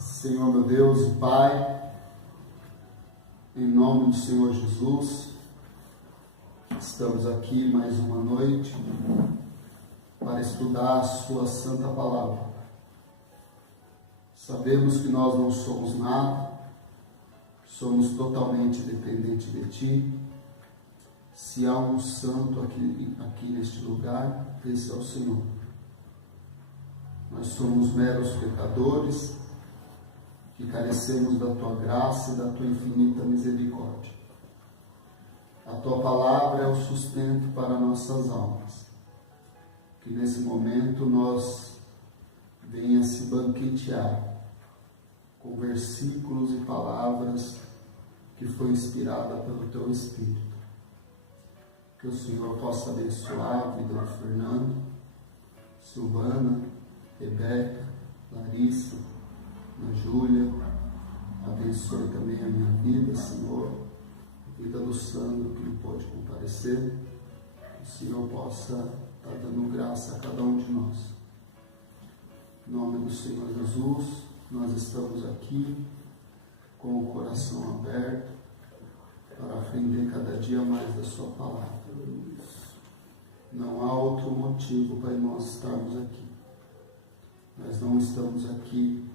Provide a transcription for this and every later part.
Senhor meu Deus e Pai, em nome do Senhor Jesus, estamos aqui mais uma noite para estudar a Sua Santa Palavra. Sabemos que nós não somos nada, somos totalmente dependentes de Ti. Se há um santo aqui neste lugar, esse é o Senhor. Nós somos meros pecadores que carecemos da Tua graça e da Tua infinita misericórdia. A Tua palavra é o sustento para nossas almas. Que nesse momento nós venha se banquetear com versículos e palavras que foi inspirada pelo Teu Espírito. Que o Senhor possa abençoar a vida de Fernando, Silvana, Rebeca, Larissa, Ana Júlia. Abençoe também a minha vida, Senhor, a vida do Sandro que não pôde comparecer. Que o Senhor possa estar dando graça a cada um de nós. Em nome do Senhor Jesus, nós estamos aqui com o coração aberto para aprender cada dia mais da Sua palavra. Não há outro motivo para nós estarmos aqui. Nós não estamos aqui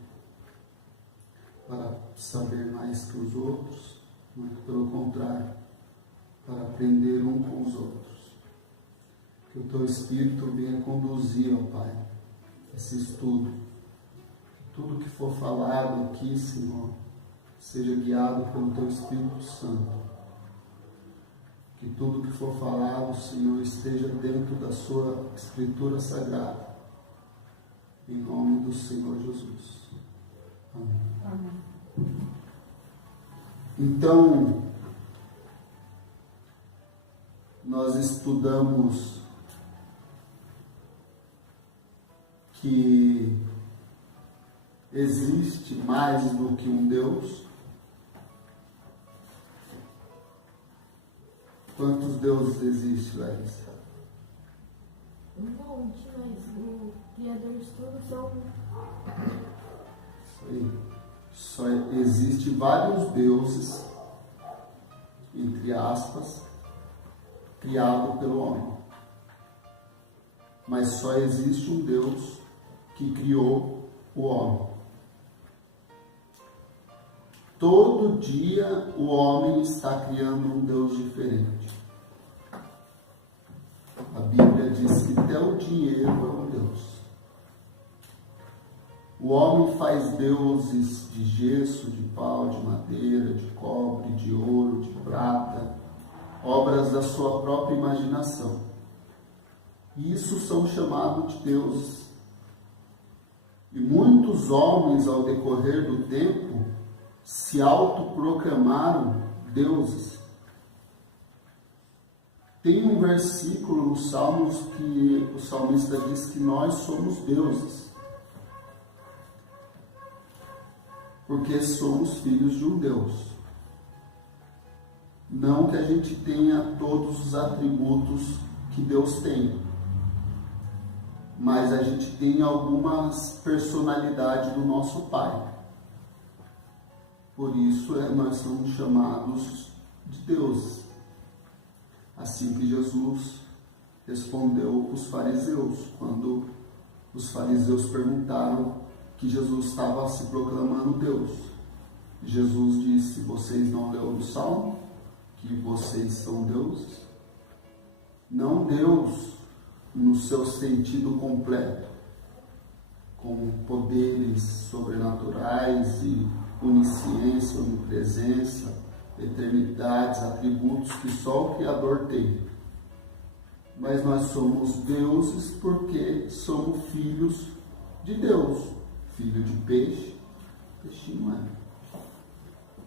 para saber mais que os outros, muito pelo contrário, para aprender um com os outros. Que o Teu Espírito venha conduzir, ó Pai, esse estudo. Que tudo que for falado aqui, Senhor, seja guiado pelo Teu Espírito Santo. Que tudo que for falado, Senhor, esteja dentro da Sua Escritura Sagrada. Em nome do Senhor Jesus. Amém. Amém. Então, nós estudamos que existe mais do que um Deus. Quantos deuses existem, Larissa? Um monte, mas o Criador de tudo são... Isso aí. Só existe vários deuses, entre aspas, criado pelo homem. Mas só existe um Deus que criou o homem. Todo dia o homem está criando um Deus diferente. A Bíblia diz que até o dinheiro é um Deus. O homem faz deuses de gesso, de pau, de madeira, de cobre, de ouro, de prata, obras da sua própria imaginação. E isso são chamados de deuses. E muitos homens, ao decorrer do tempo, se autoproclamaram deuses. Tem um versículo nos Salmos que o salmista diz que nós somos deuses, porque somos filhos de um Deus. Não que a gente tenha todos os atributos que Deus tem, mas a gente tem algumas personalidades do nosso Pai. Por isso nós somos chamados de deuses. Assim que Jesus respondeu os fariseus, quando os fariseus perguntaram que Jesus estava se proclamando Deus. Jesus disse: vocês não leram no Salmo que vocês são deuses? Não Deus no seu sentido completo, com poderes sobrenaturais e onisciência, onipresença, eternidades, atributos que só o Criador tem. Mas nós somos deuses porque somos filhos de Deus. Filho de peixe, peixinho é.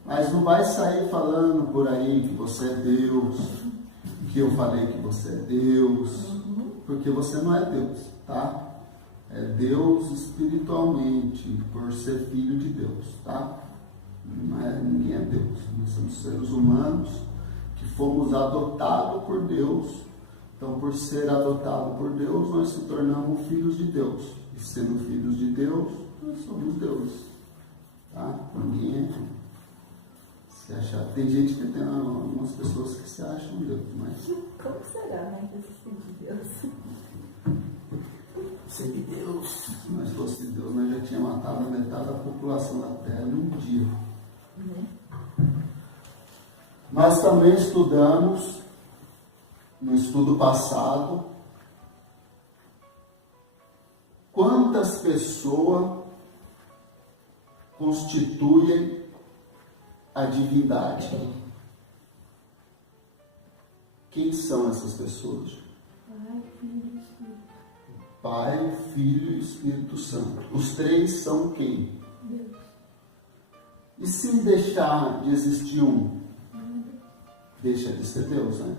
Mas não vai sair falando por aí que você é Deus, que eu falei que você é Deus, porque você não é Deus, tá? É Deus espiritualmente, por ser filho de Deus, tá? Ninguém é Deus. Nós somos seres humanos que fomos adotados por Deus. Então, por ser adotado por Deus, nós se tornamos filhos de Deus. E sendo filhos de Deus, nós somos deuses. Tá? Ninguém se achar. Tem gente que tem algumas pessoas que se acham Deus, mas. Como será, né? Desistir de Deus. Ser de Deus. Se nós fosse Deus, nós já tínhamos matado a metade da população da Terra num dia. Nós também estudamos, no estudo passado, quantas pessoas constituem a divindade. Quem são essas pessoas? Pai, Filho e Espírito. Pai, Filho e Espírito Santo. Os três são quem? Deus. E se deixar de existir um? Deixa de ser Deus, né?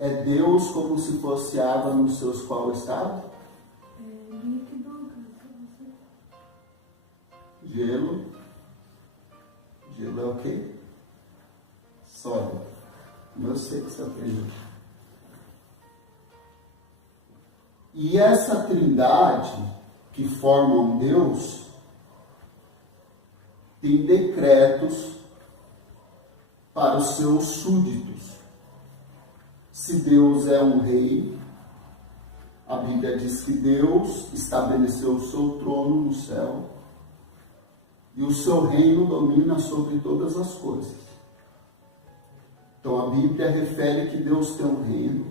É Deus como se fosse água nos seus qual estado? Líquido, Gelo. Gelo é o quê? Sólido. Eu sei que você aprendeu. E essa trindade que formam Deus tem decretos para os seus súditos. Se Deus é um rei, a Bíblia diz que Deus estabeleceu o seu trono no céu e o seu reino domina sobre todas as coisas. Então a Bíblia refere que Deus tem um reino.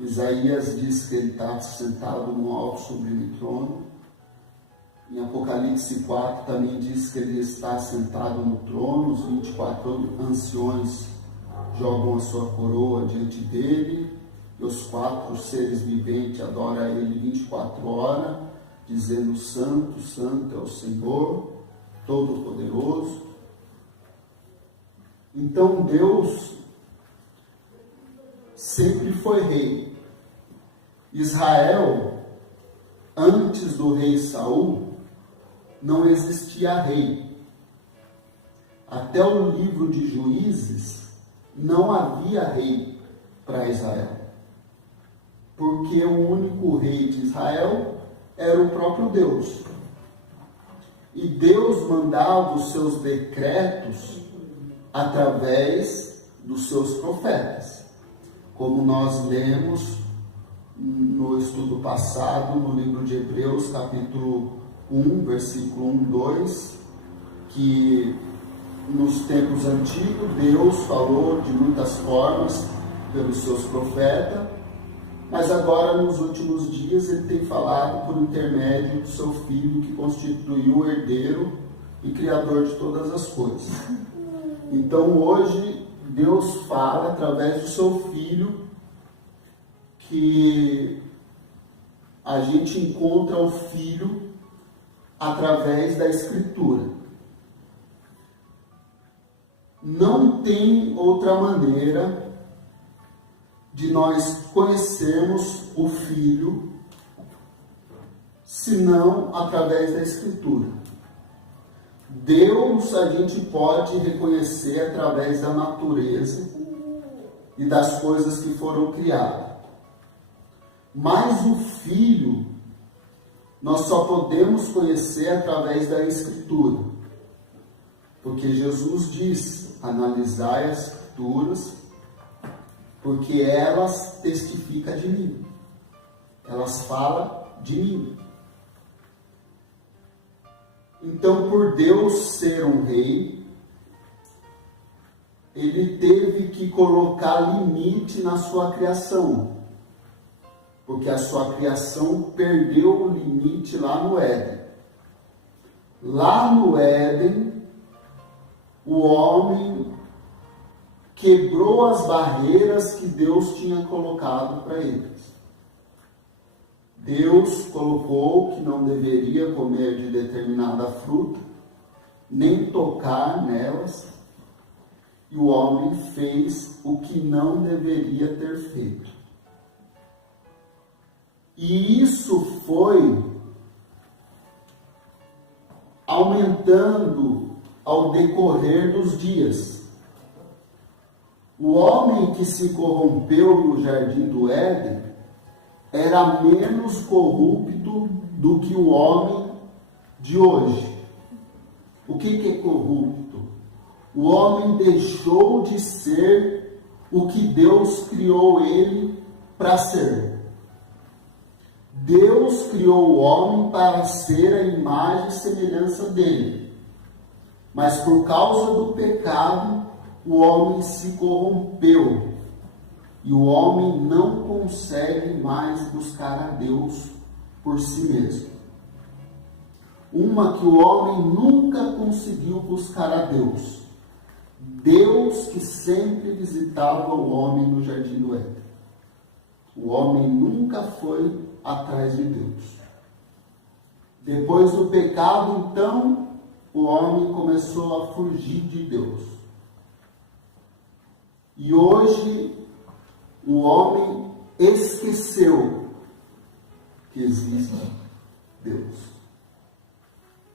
Isaías diz que ele está sentado no alto sublime trono. Em Apocalipse 4 também diz que ele está sentado no trono. Os 24 anciões jogam a sua coroa diante dele. E os 4 seres viventes adoram ele 24 horas, dizendo: Santo, Santo é o Senhor Todo-Poderoso. Então Deus sempre foi rei. Israel, antes do rei Saul, não existia rei. Até o livro de Juízes, não havia rei para Israel. Porque o único rei de Israel era o próprio Deus. E Deus mandava os seus decretos através dos seus profetas. Como nós lemos no estudo passado, no livro de Hebreus, capítulo 1, versículo 1, 2, que nos tempos antigos Deus falou de muitas formas pelos seus profetas, mas agora nos últimos dias ele tem falado por intermédio do seu Filho, que constituiu o herdeiro e criador de todas as coisas. Então hoje Deus fala através do seu Filho, que a gente encontra o Filho através da Escritura. Não tem outra maneira de nós conhecermos o Filho senão através da Escritura. Deus a gente pode reconhecer através da natureza e das coisas que foram criadas. Mas o Filho nós só podemos conhecer através da Escritura. Porque Jesus diz: analisai as Escrituras, porque elas testificam de mim. Elas falam de mim. Então, por Deus ser um rei, ele teve que colocar limite na sua criação. Porque a sua criação perdeu o limite lá no Éden. Lá no Éden, o homem quebrou as barreiras que Deus tinha colocado para eles. Deus colocou que não deveria comer de determinada fruta, nem tocar nelas, e o homem fez o que não deveria ter feito. E isso foi aumentando ao decorrer dos dias. O homem que se corrompeu no jardim do Éden era menos corrupto do que o homem de hoje. O que é corrupto? O homem deixou de ser o que Deus criou ele para ser. Deus criou o homem para ser a imagem e semelhança dele. Mas por causa do pecado, o homem se corrompeu. E o homem não consegue mais buscar a Deus por si mesmo. Uma que o homem nunca conseguiu buscar a Deus. Deus que sempre visitava o homem no jardim do Éden. O homem nunca foi atrás de Deus. Depois do pecado, então, o homem começou a fugir de Deus. E hoje, o homem esqueceu que existe Deus.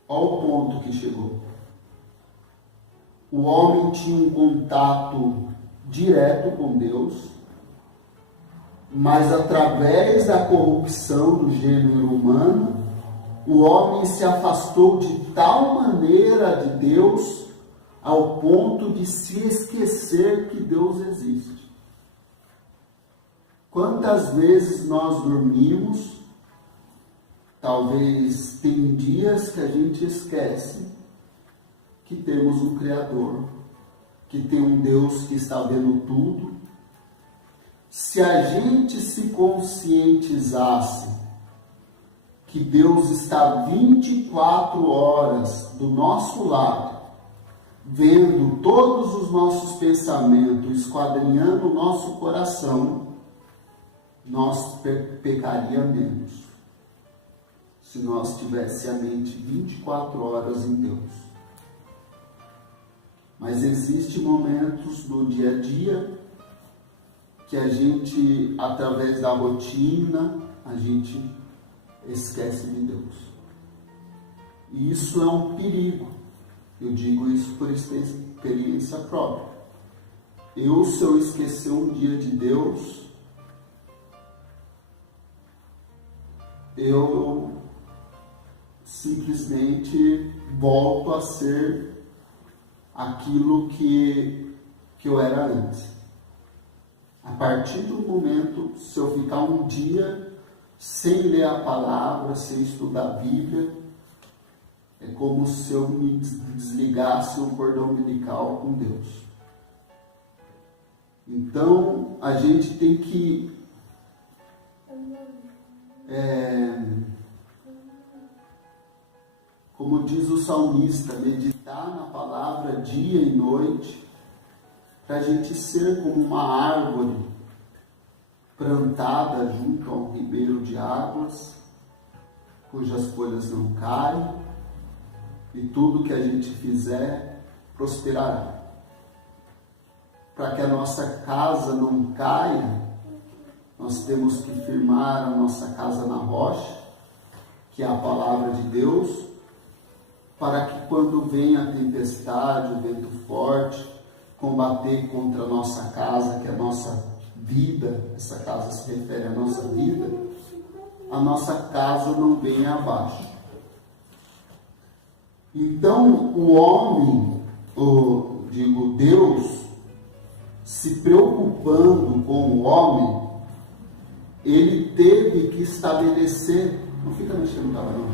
Olha o ponto que chegou. O homem tinha um contato direto com Deus, mas através da corrupção do gênero humano, o homem se afastou de tal maneira de Deus, ao ponto de se esquecer que Deus existe. Quantas vezes nós dormimos, talvez tem dias que a gente esquece que temos um Criador, que tem um Deus que está vendo tudo. Se a gente se conscientizasse que Deus está 24 horas do nosso lado, vendo todos os nossos pensamentos, esquadrinhando o nosso coração, nós pecaríamos menos. Se nós tivéssemos a mente 24 horas em Deus. Mas existem momentos no dia a dia que a gente, através da rotina, a gente esquece de Deus. E isso é um perigo. Eu digo isso por experiência própria. Se eu esquecer um dia de Deus, eu simplesmente volto a ser aquilo que eu era antes. A partir do momento, se eu ficar um dia sem ler a palavra, sem estudar a Bíblia, é como se eu me desligasse o cordão umbilical com Deus. Então, a gente tem que como diz o salmista, meditar na palavra dia e noite, para a gente ser como uma árvore plantada junto a um ribeiro de águas, cujas folhas não caem, e tudo que a gente fizer prosperará. Para que a nossa casa não caia, nós temos que firmar a nossa casa na rocha, que é a palavra de Deus, para que quando venha a tempestade, o vento forte, combater contra a nossa casa, que é a nossa vida, essa casa se refere à nossa vida, a nossa casa não venha abaixo. Então, o homem, Deus, se preocupando com o homem, ele teve que estabelecer, não fica mexendo no camarão,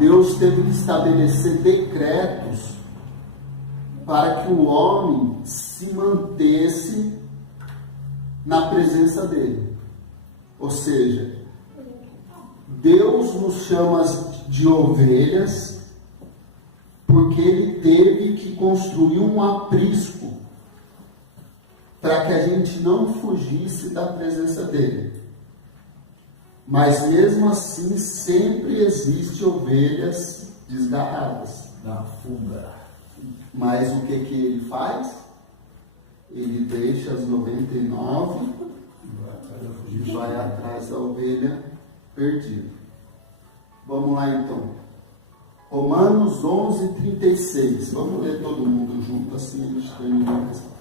Deus teve que estabelecer decretos para que o homem se mantesse na presença dele. Ou seja, Deus nos chama de ovelhas porque ele teve que construir um aprisco para que a gente não fugisse da presença dele. Mas mesmo assim, sempre existe ovelhas desgarradas. Na fuga. Mas o que ele faz? Ele deixa as 99 e vai atrás da ovelha perdida. Vamos lá então. Romanos 11:36. Vamos ler todo mundo junto, assim a gente termina a questão.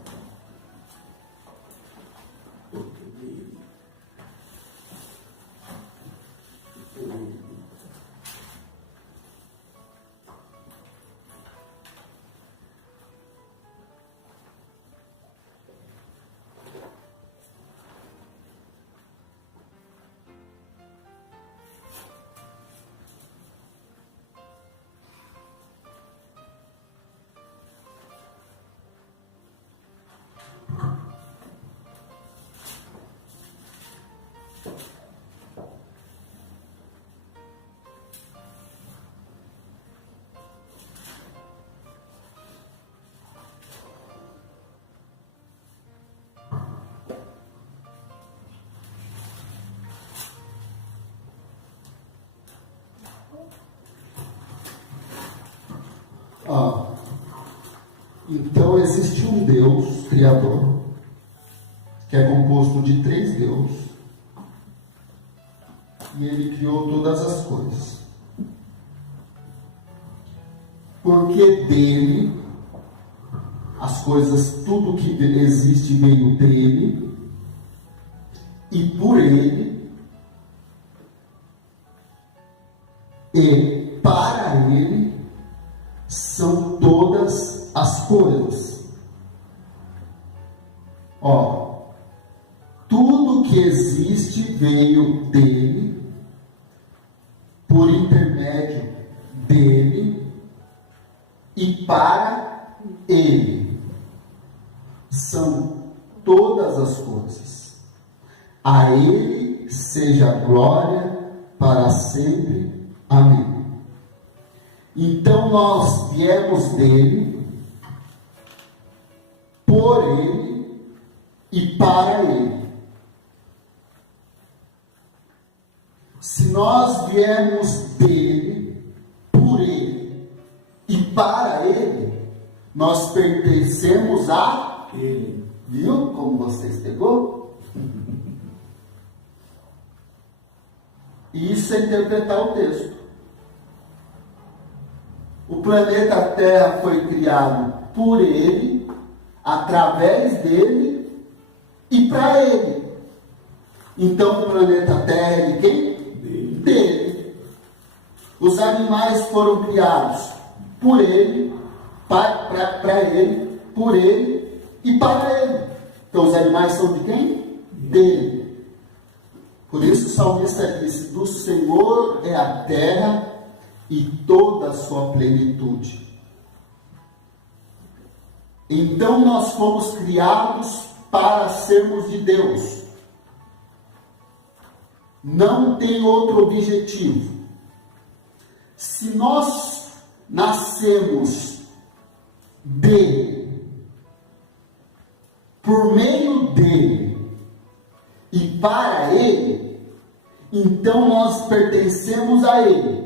Então existe um Deus Criador, que é composto de 3 deuses, e Ele criou todas as coisas. Porque dele, as coisas, tudo que existe veio dele, e por ele, e para ele, são todas as coisas. Ó, tudo que existe veio dele, por intermédio dele e para ele. São todas as coisas. A ele seja a glória para sempre. Amém. Então nós viemos dele, por ele e para ele. Se nós viemos dele, por ele e para ele, nós pertencemos a ele. Viu como vocês pegou? E isso é interpretar o texto. O planeta Terra foi criado por ele, através dele e para ele. Então o planeta Terra é de quem? Dele. Os animais foram criados por ele, para ele, por ele e para ele. Então os animais são de quem? Dele. Por isso o salmista disse: do Senhor é a terra e toda a sua plenitude. Então nós fomos criados para sermos de Deus. Não tem outro objetivo. Se nós nascemos dele, por meio dele e para ele, então nós pertencemos a ele.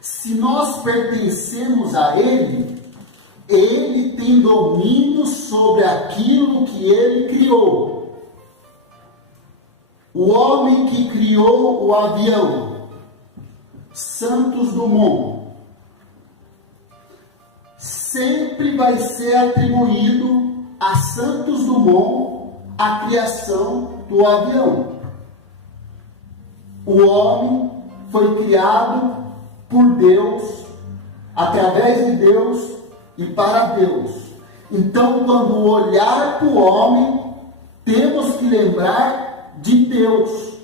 Se nós pertencemos a ele, ele tem domínio sobre aquilo que ele criou. O homem que criou o avião, Santos Dumont, sempre vai ser atribuído a Santos Dumont a criação do avião. O homem foi criado por Deus, através de Deus e para Deus. Então, quando olhar para o homem, temos que lembrar de Deus.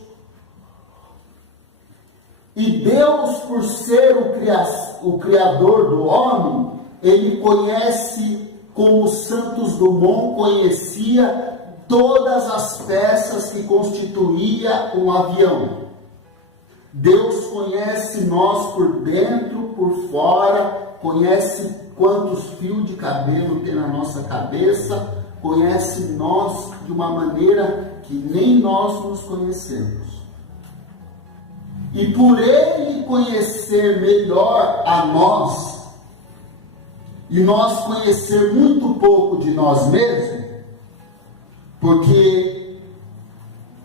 E Deus, por ser o Criador do homem, Ele conhece, como Santos Dumont conhecia, todas as peças que constituía um avião. Deus conhece nós por dentro, por fora, conhece quantos fios de cabelo tem na nossa cabeça, conhece nós de uma maneira que nem nós nos conhecemos. E por Ele conhecer melhor a nós, e nós conhecer muito pouco de nós mesmos, porque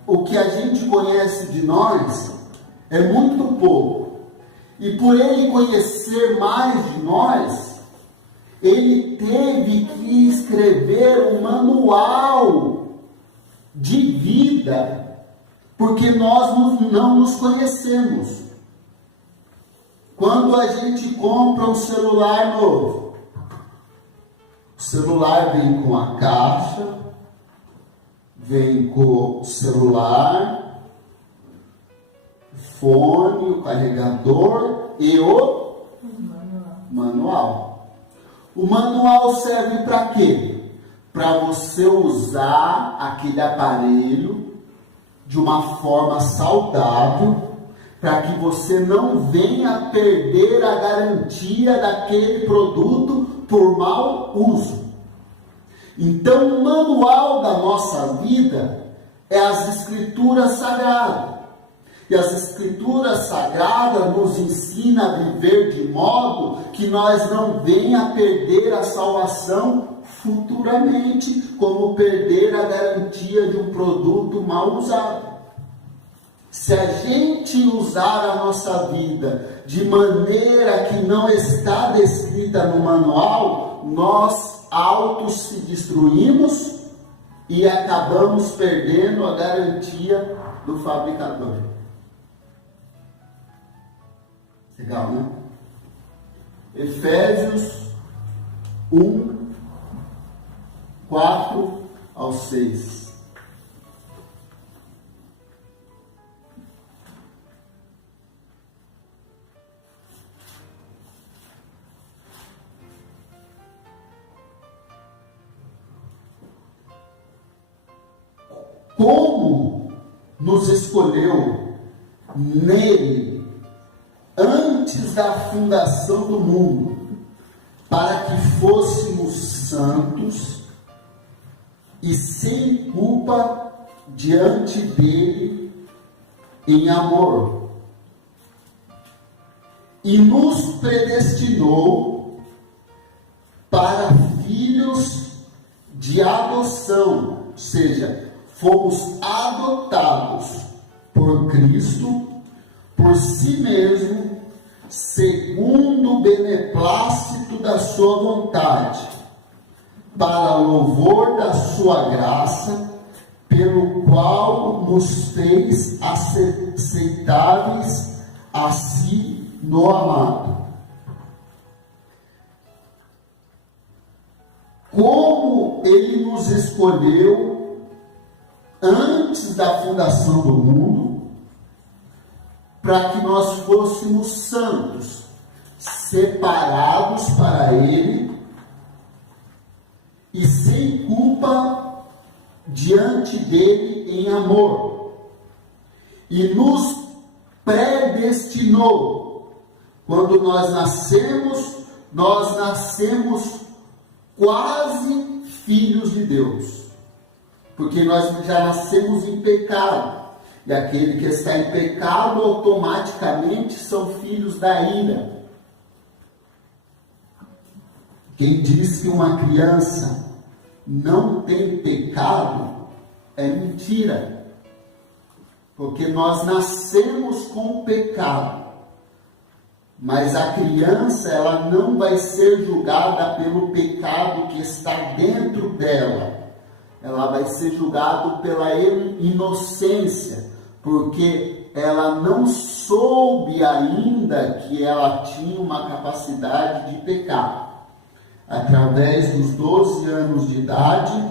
o que a gente conhece de nós é muito pouco, e por Ele conhecer mais de nós, Ele teve que escrever um manual de vida, porque nós não nos conhecemos. Quando a gente compra um celular novo, o celular vem com a caixa, vem com o celular, fone, o carregador e o manual. O manual serve para quê? Para você usar aquele aparelho de uma forma saudável, para que você não venha perder a garantia daquele produto por mau uso. Então, o manual da nossa vida é as Escrituras Sagradas. E as Escrituras Sagradas nos ensinam a viver de modo que nós não venha a perder a salvação futuramente, como perder a garantia de um produto mal usado. Se a gente usar a nossa vida de maneira que não está descrita no manual, nós autos se destruímos e acabamos perdendo a garantia do fabricador. Legal, né? Efésios 1, 4 ao 6. Como nos escolheu nele antes da fundação do mundo, para que fôssemos santos e sem culpa diante dele em amor, e nos predestinou para filhos de adoção, ou seja, fomos adotados por Cristo, por si mesmo, segundo o beneplácito da sua vontade, para louvor da sua graça, pelo qual nos fez aceitáveis a si no amado. Como ele nos escolheu antes da fundação do mundo, para que nós fôssemos santos, separados para ele e sem culpa diante dele em amor, e nos predestinou. Quando nós nascemos quase filhos de Deus, porque nós já nascemos em pecado, e aquele que está em pecado automaticamente são filhos da ira. Quem diz que uma criança não tem pecado é mentira, porque nós nascemos com o pecado, mas a criança ela não vai ser julgada pelo pecado que está dentro dela. Ela vai ser julgada pela inocência, porque ela não soube ainda que ela tinha uma capacidade de pecar. Através dos 12 anos de idade,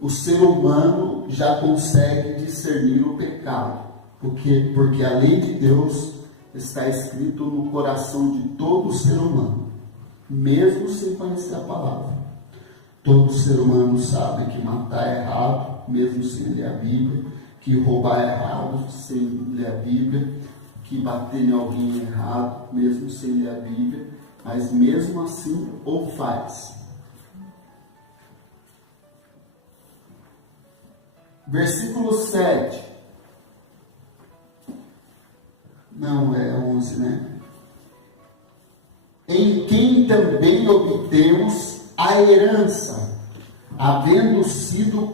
o ser humano já consegue discernir o pecado, porque a lei de Deus está escrito no coração de todo ser humano, mesmo sem conhecer a palavra. Todo ser humano sabe que matar é errado, mesmo sem ler a Bíblia, que roubar é errado, sem ler a Bíblia, que bater em alguém é errado, mesmo sem ler a Bíblia, mas mesmo assim o faz. Versículo 7. Não, é 11, né? Em quem também obtemos a herança, havendo sido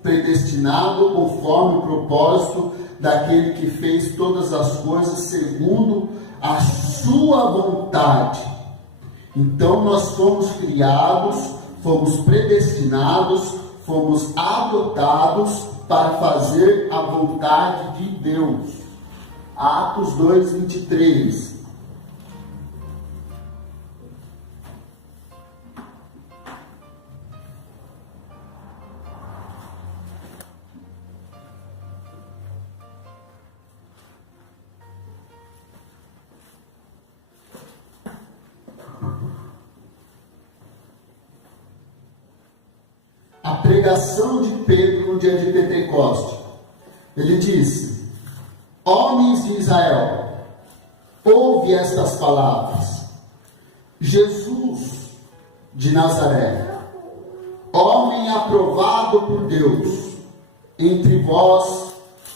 predestinado conforme o propósito daquele que fez todas as coisas segundo a sua vontade. Então nós fomos criados, fomos predestinados, fomos adotados para fazer a vontade de Deus. Atos 2:23. A pregação de Pedro no dia de Pentecoste. Ele disse: homens de Israel, ouve estas palavras. Jesus de Nazaré, homem aprovado por Deus, entre vós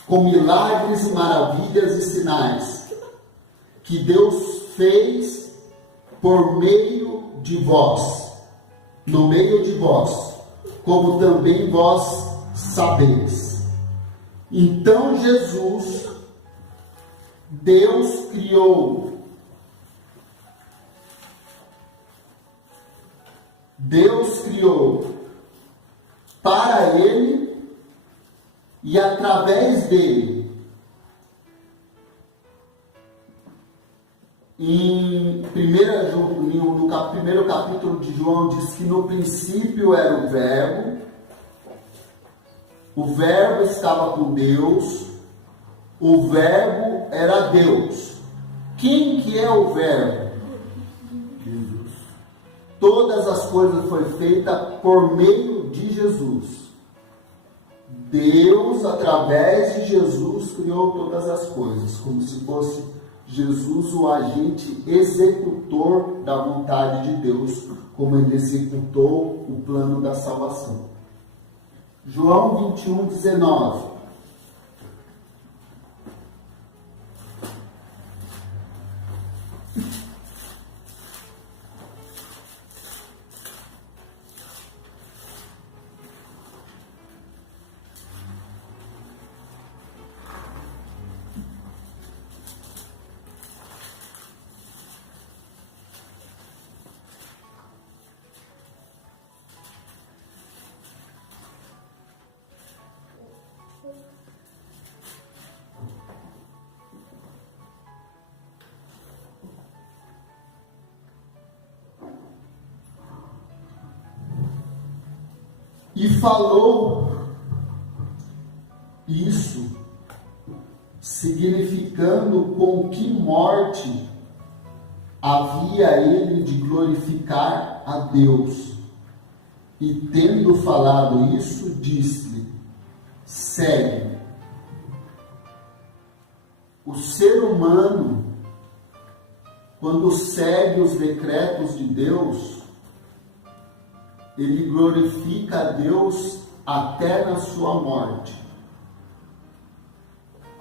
com milagres e maravilhas e sinais que Deus fez por meio de vós, no meio de vós, como também vós sabeis. Então Jesus, Deus criou para ele e através dele. No primeiro capítulo de João diz que no princípio era o verbo estava com Deus, o verbo era Deus. Quem que é o verbo? Jesus. Todas as coisas foram feitas por meio de Jesus. Deus, através de Jesus, criou todas as coisas, como se fosse Jesus o agente executor da vontade de Deus, como ele executou o plano da salvação. João 21:19. E falou isso, significando com que morte havia ele de glorificar a Deus. E tendo falado isso, disse-lhe: segue. O ser humano, quando segue os decretos de Deus, ele glorifica a Deus até na sua morte.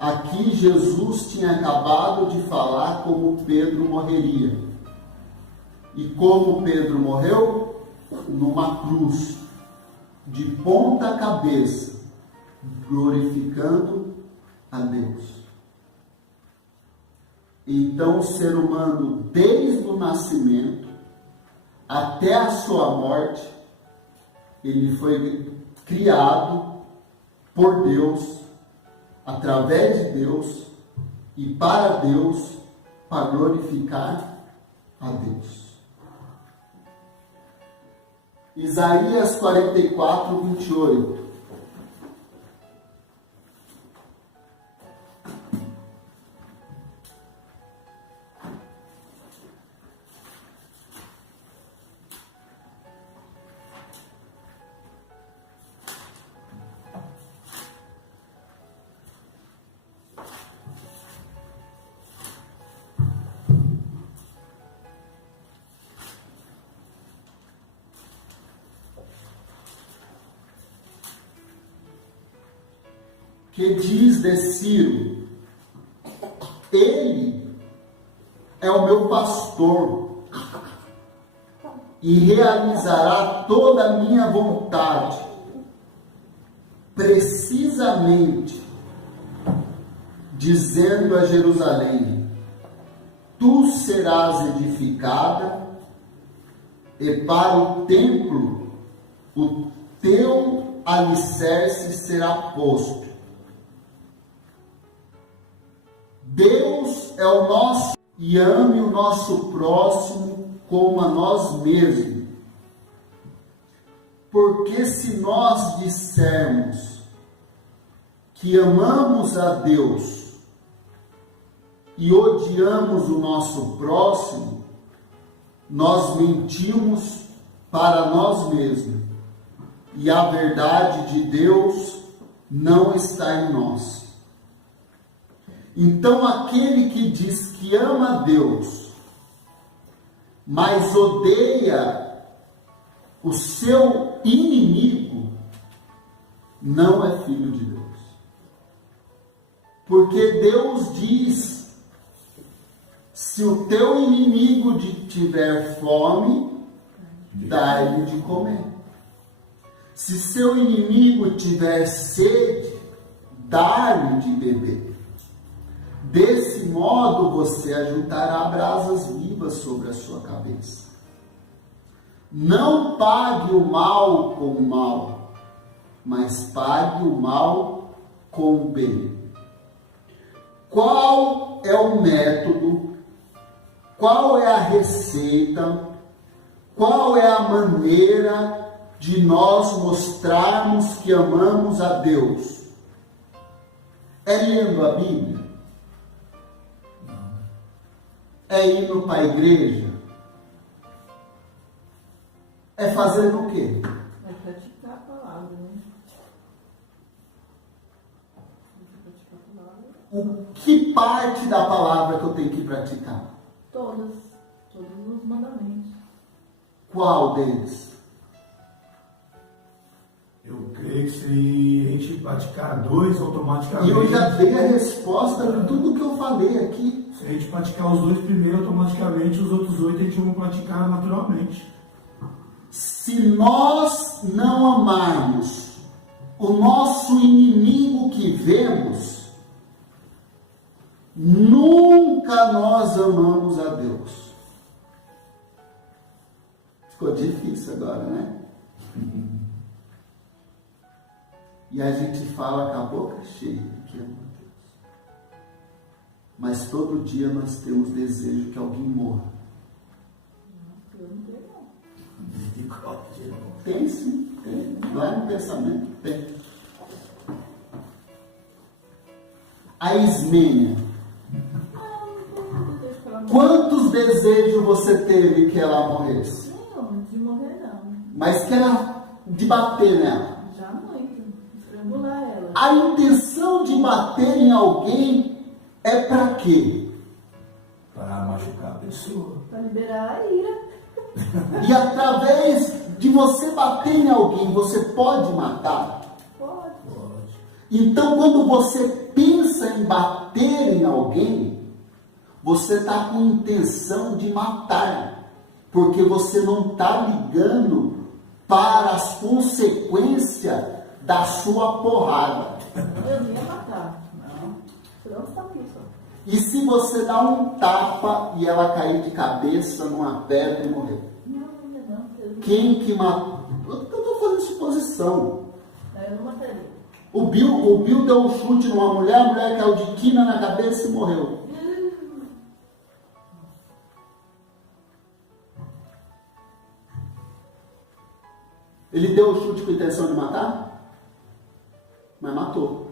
Aqui Jesus tinha acabado de falar como Pedro morreria. E como Pedro morreu? Numa cruz, de ponta cabeça, glorificando a Deus. Então o ser humano, desde o nascimento até a sua morte, ele foi criado por Deus, através de Deus e para Deus, para glorificar a Deus. Isaías 44:28. Que diz de Ciro: ele é o meu pastor e realizará toda a minha vontade, precisamente dizendo a Jerusalém: tu serás edificada, e para o templo o teu alicerce será posto. Deus é o nosso, e ame o nosso próximo como a nós mesmos. Porque se nós dissermos que amamos a Deus e odiamos o nosso próximo, nós mentimos para nós mesmos, e a verdade de Deus não está em nós. Então aquele que diz que ama a Deus, mas odeia o seu inimigo, não é filho de Deus. Porque Deus diz: se o teu inimigo tiver fome, dá-lhe de comer. Se seu inimigo tiver sede, dá-lhe de beber. Desse modo você ajuntará brasas vivas sobre a sua cabeça. Não pague o mal com o mal, mas pague o mal com o bem. Qual é o método? Qual é a receita? Qual é a maneira de nós mostrarmos que amamos a Deus? É lendo a Bíblia? É indo para a igreja? É fazendo o quê? É praticar a palavra, né? Praticar a palavra. O que parte da palavra que eu tenho que praticar? Todos os mandamentos. Qual deles? Eu creio que se a gente praticar dois automaticamente. E eu já dei a resposta de tudo que eu falei aqui. Se a gente praticar os dois primeiro, automaticamente os outros 8 a gente vai praticar naturalmente. Se nós não amarmos o nosso inimigo que vemos, nunca nós amamos a Deus. Ficou difícil agora, né? E a gente fala com a boca cheia que ama a Deus. Mas todo dia nós temos desejo que alguém morra. Eu não tenho, não. Tem sim, tem. Lá no pensamento tem. A Ismênia. Quantos desejos você teve que ela morresse? Nenhum, de morrer não. Mas que era de bater nela. Já muito. Estrangular ela. A intenção de bater em alguém é para quê? Para machucar a pessoa. Para liberar a ira. E através de você bater em alguém, você pode matar? Pode. Então, quando você pensa em bater em alguém, você está com intenção de matar, porque você não está ligando para as consequências da sua porrada. Eu não ia matar. Não. Pronto, está aqui só. E se você dá um tapa e ela cair de cabeça numa pedra e morrer? Não. Quem que matou? Eu estou fazendo suposição. Eu não mataria. O Bill deu um chute numa mulher, a mulher caiu de quina na cabeça e morreu. Ele deu o chute com a intenção de matar? Mas matou.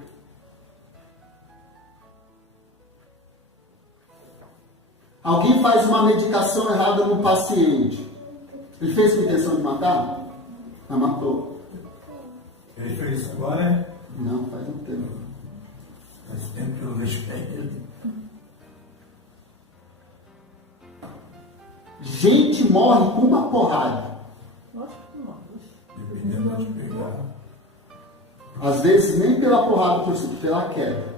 Alguém faz uma medicação errada no paciente. Ele fez com a intenção de matar? Mas matou. Ele fez isso agora? Não, faz um tempo. Faz tempo que eu vejo ele. Gente morre com uma porrada. Lógico que não. Dependendo de pegar. Às vezes nem pela porrada por si, pela queda.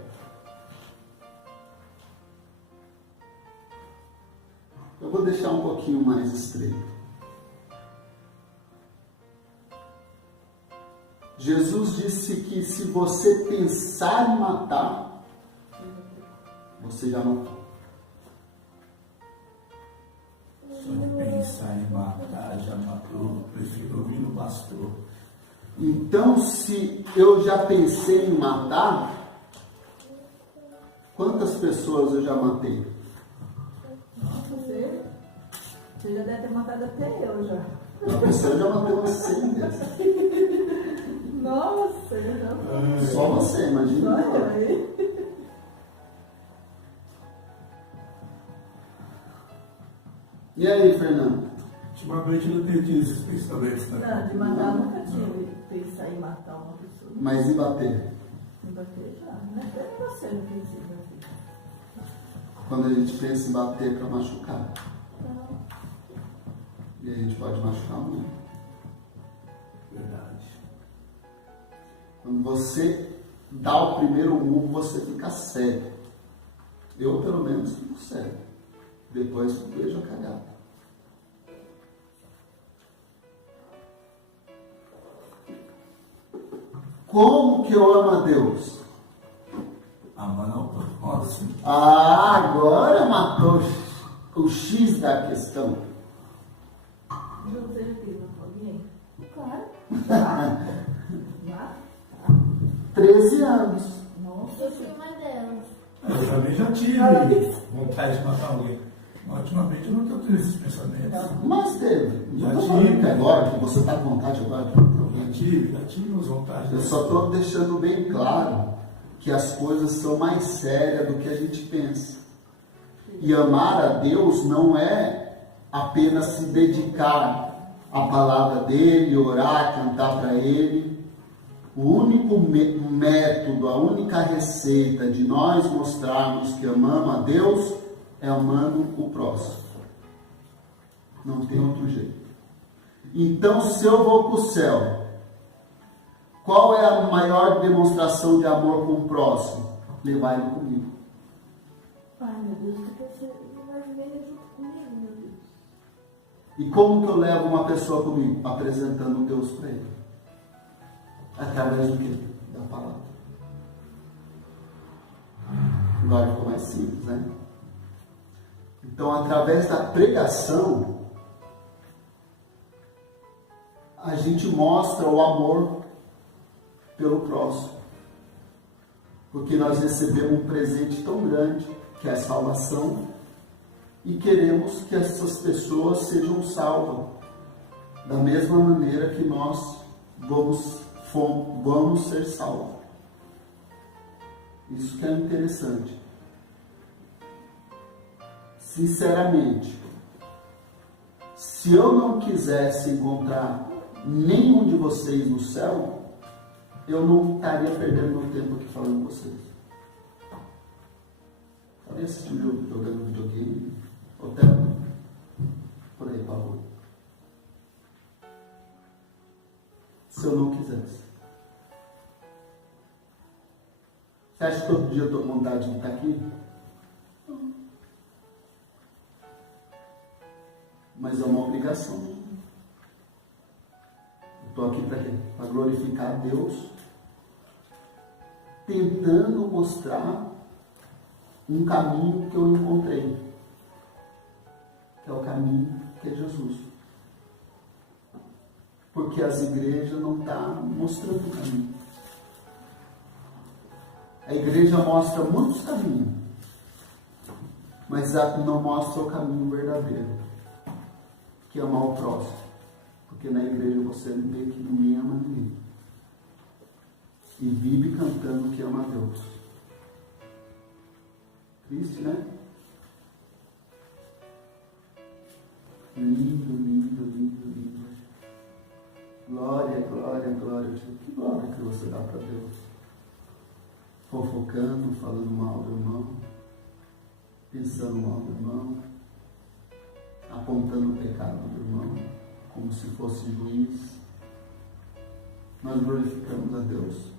Eu vou deixar um pouquinho mais estreito. Jesus disse que se você pensar em matar, você já matou. Só de pensar em matar, já matou. Prefiro ouvir no pastor. Então, se eu já pensei em matar, quantas pessoas eu já matei? Você já deve ter matado até eu já. A pessoa já matei umas 100 vezes. Nossa, eu já. Só você, imagina. Só eu aí. E aí, Fernando? Ultimamente eu não tenho tido esses pensamentos, né? Não, de matar eu nunca tive pensar em matar uma pessoa. Mas e bater? Me bater já. Não é você não pensa em bater. Quando a gente pensa em bater para machucar. Não. E a gente pode machucar muito. Verdade. Quando você dá o primeiro murro, você fica cego. Eu, pelo menos, fico cego. Depois vejo a cagada. Como que eu amo a Deus? Amando ao próximo. Agora matou o X da questão. Você viu com alguém? Claro. 13 anos. Nossa, eu fui uma delas. Eu também já tive vontade de matar alguém. Mas ultimamente eu não estou tendo esses pensamentos. Mas teve. Já Não tô tive. falando que agora, que você está com vontade agora de matar alguém. Já tive umas vontades. Eu só estou deixando bem claro que as coisas são mais sérias do que a gente pensa. E amar a Deus não é apenas se dedicar à palavra dele, orar, cantar para ele. O único método, a única receita de nós mostrarmos que amamos a Deus é amando o próximo. Não tem outro jeito. Então, se eu vou para o céu, qual é a maior demonstração de amor com o próximo? Levar ele comigo. Ai, meu Deus, você vai viver junto comigo, meu Deus. E como que eu levo uma pessoa comigo? Apresentando Deus para ele. Através do quê? Da palavra. Agora ficou mais simples, né? Então, através da pregação, a gente mostra o amor pelo próximo. Porque nós recebemos um presente tão grande, que é a salvação, e queremos que essas pessoas sejam salvas da mesma maneira que nós vamos ser salvos. Isso que é interessante. Sinceramente, se eu não quisesse encontrar nenhum de vocês no céu, eu não estaria perdendo meu tempo aqui falando com vocês. Estaria assistindo, jogando videogame, hotel, por aí para a rua. Se eu não quisesse. Você acha que todo dia eu estou com vontade de estar aqui? Não. Mas é uma obrigação. Eu estou aqui para quê? Para glorificar a Deus, tentando mostrar um caminho que eu encontrei, que é o caminho que é Jesus. Porque as igrejas não estão mostrando o caminho. A igreja mostra muitos caminhos, mas não mostra o caminho verdadeiro, que é amar o próximo. Porque na igreja você vê que ninguém ama ninguém. E vive cantando que ama a Deus. Triste, né? Lindo, lindo, lindo, lindo. Glória, glória, glória. Que glória que você dá para Deus. Fofocando, falando mal do irmão, pensando mal do irmão, apontando o pecado do irmão, como se fosse juiz. Nós glorificamos a Deus.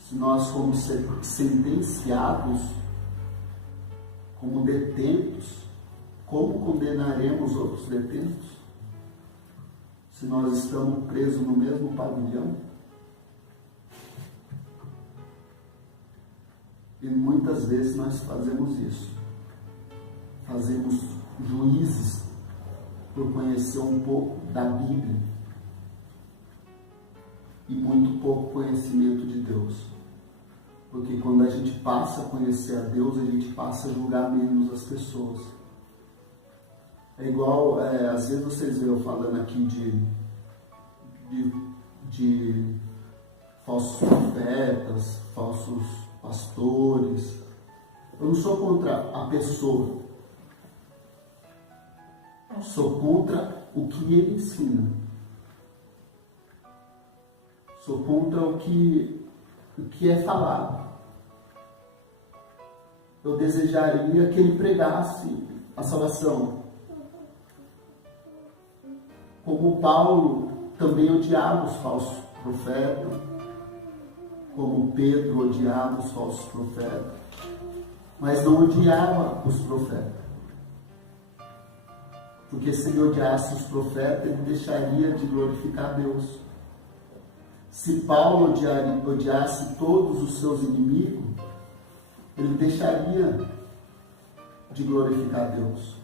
Se nós fomos sentenciados como detentos, como condenaremos outros detentos? Se nós estamos presos no mesmo pavilhão? E muitas vezes nós fazemos isso. Fazemos juízes por conhecer um pouco da Bíblia e muito pouco conhecimento de Deus. Porque quando a gente passa a conhecer a Deus, a gente passa a julgar menos as pessoas. É igual, às vezes vocês veem eu falando aqui de falsos profetas, falsos pastores. Eu não sou contra a pessoa. Sou contra o que ele ensina. Sou contra o que é falado. Eu desejaria que ele pregasse a salvação. Como Paulo também odiava os falsos profetas, como Pedro odiava os falsos profetas, mas não odiava os profetas. Porque se ele odiasse os profetas, ele deixaria de glorificar Deus. Se Paulo odiasse todos os seus inimigos, ele deixaria de glorificar Deus.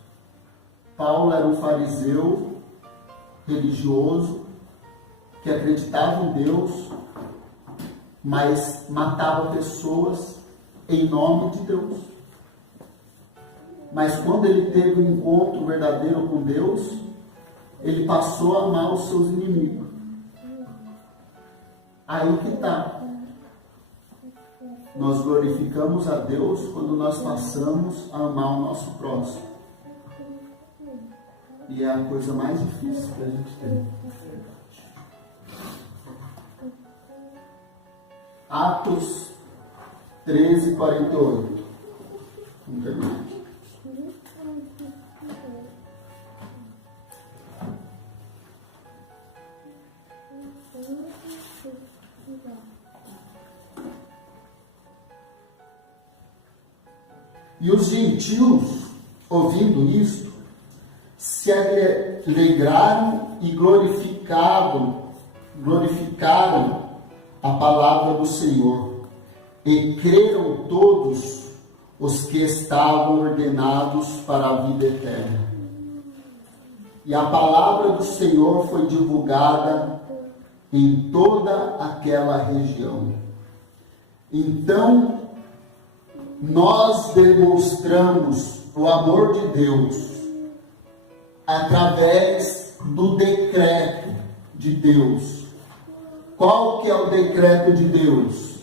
Paulo era um fariseu religioso que acreditava em Deus, mas matava pessoas em nome de Deus. Mas quando ele teve um encontro verdadeiro com Deus, ele passou a amar os seus inimigos. Aí que está. Nós glorificamos a Deus quando nós passamos a amar o nosso próximo. E é a coisa mais difícil que a gente tem. Atos 13:48. Vamos terminar. E os gentios, ouvindo isto, se alegraram e glorificaram a palavra do Senhor, e creram todos os que estavam ordenados para a vida eterna. E a palavra do Senhor foi divulgada em toda aquela região. Então, nós demonstramos o amor de Deus através do decreto de Deus. Qual que é o decreto de Deus?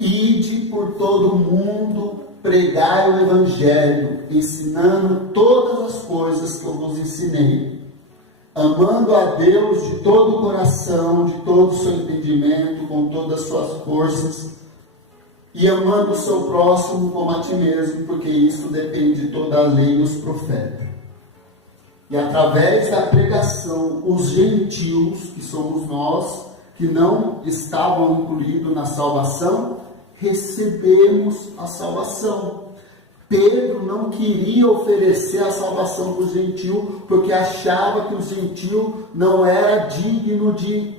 Ide por todo o mundo, pregai o Evangelho, ensinando todas as coisas que eu vos ensinei, amando a Deus de todo o coração, de todo o seu entendimento, com todas as suas forças, e amando o seu próximo como a ti mesmo, porque isso depende de toda a lei e os profetas. E através da pregação, os gentios, que somos nós, que não estavam incluídos na salvação, recebemos a salvação. Pedro não queria oferecer a salvação para os gentios, porque achava que o gentio não era digno de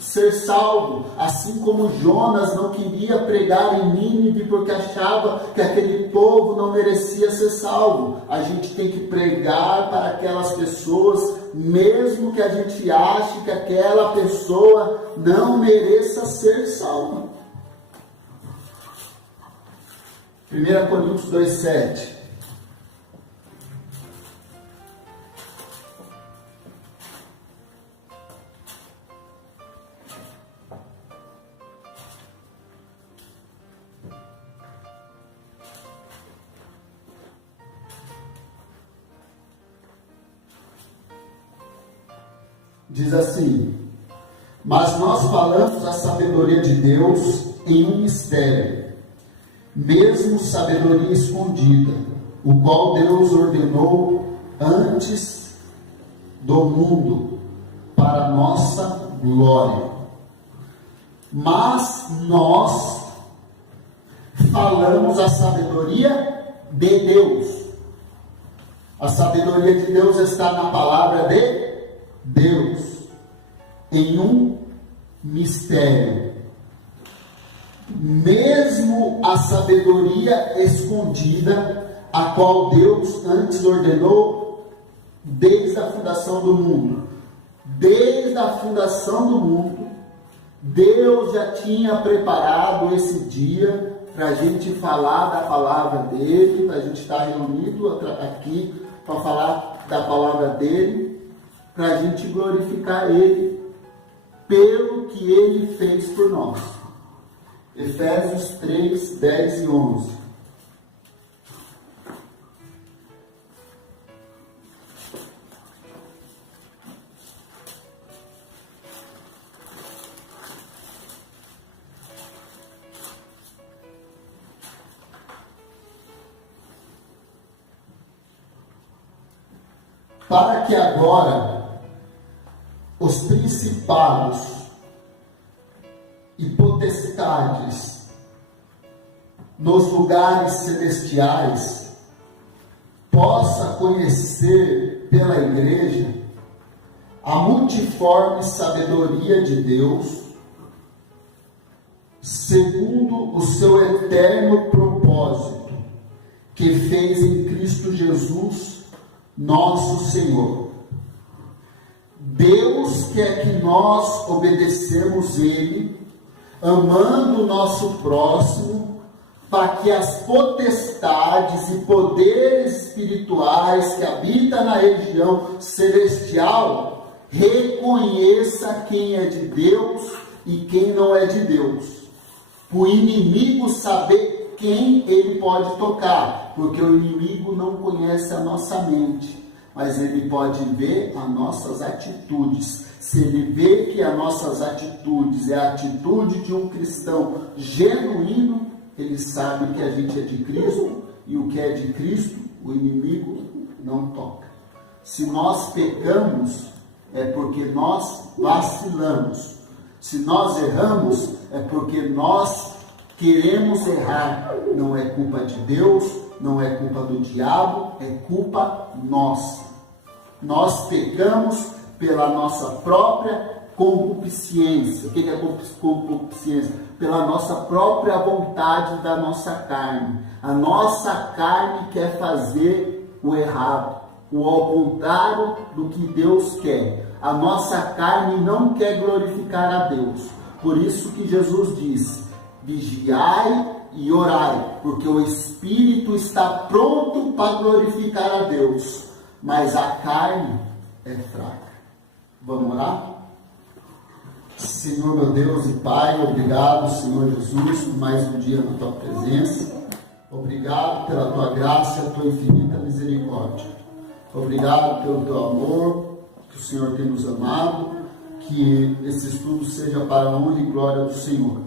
ser salvo, assim como Jonas não queria pregar em Nínive porque achava que aquele povo não merecia ser salvo. A gente tem que pregar para aquelas pessoas, mesmo que a gente ache que aquela pessoa não mereça ser salva. 1 Coríntios 2:7. Diz assim: mas nós falamos a sabedoria de Deus em um mistério, mesmo sabedoria escondida, o qual Deus ordenou antes do mundo, para nossa glória. Mas nós falamos a sabedoria de Deus. A sabedoria de Deus está na palavra de Deus, em um mistério, mesmo a sabedoria escondida, a qual Deus antes ordenou desde a fundação do mundo. Desde a fundação do mundo, Deus já tinha preparado esse dia para a gente falar da palavra dele, para a gente estar reunido aqui para falar da palavra dele, para a gente glorificar ele pelo que ele fez por nós. Efésios 3, 10 e 11. Para que agora os principados e potestades nos lugares celestiais possa conhecer pela igreja a multiforme sabedoria de Deus, segundo o seu eterno propósito, que fez em Cristo Jesus, nosso Senhor. Deus quer que nós obedecemos Ele, amando o nosso próximo, para que as potestades e poderes espirituais que habitam na região celestial reconheça quem é de Deus e quem não é de Deus. O inimigo saber quem ele pode tocar, porque o inimigo não conhece a nossa mente, mas ele pode ver as nossas atitudes. Se ele vê que as nossas atitudes é a atitude de um cristão genuíno, ele sabe que a gente é de Cristo, e o que é de Cristo, o inimigo não toca. Se nós pecamos, é porque nós vacilamos. Se nós erramos, é porque nós queremos errar. Não é culpa de Deus, não é culpa do diabo, é culpa nossa. Nós pecamos pela nossa própria concupiscência. O que é concupiscência? Pela nossa própria vontade da nossa carne. A nossa carne quer fazer o errado, o ao contrário do que Deus quer. A nossa carne não quer glorificar a Deus. Por isso que Jesus disse: vigiai e orai, porque o Espírito está pronto para glorificar a Deus, mas a carne é fraca. Vamos orar? Senhor, meu Deus e Pai, obrigado, Senhor Jesus, por mais um dia na Tua presença. Obrigado pela Tua graça e a Tua infinita misericórdia. Obrigado pelo Teu amor, que o Senhor tem nos amado, que esse estudo seja para a honra e glória do Senhor.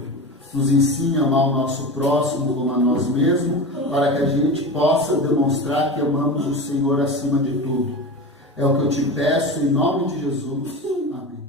Nos ensine a amar o nosso próximo como a nós mesmos, para que a gente possa demonstrar que amamos o Senhor acima de tudo. É o que eu te peço em nome de Jesus. Amém.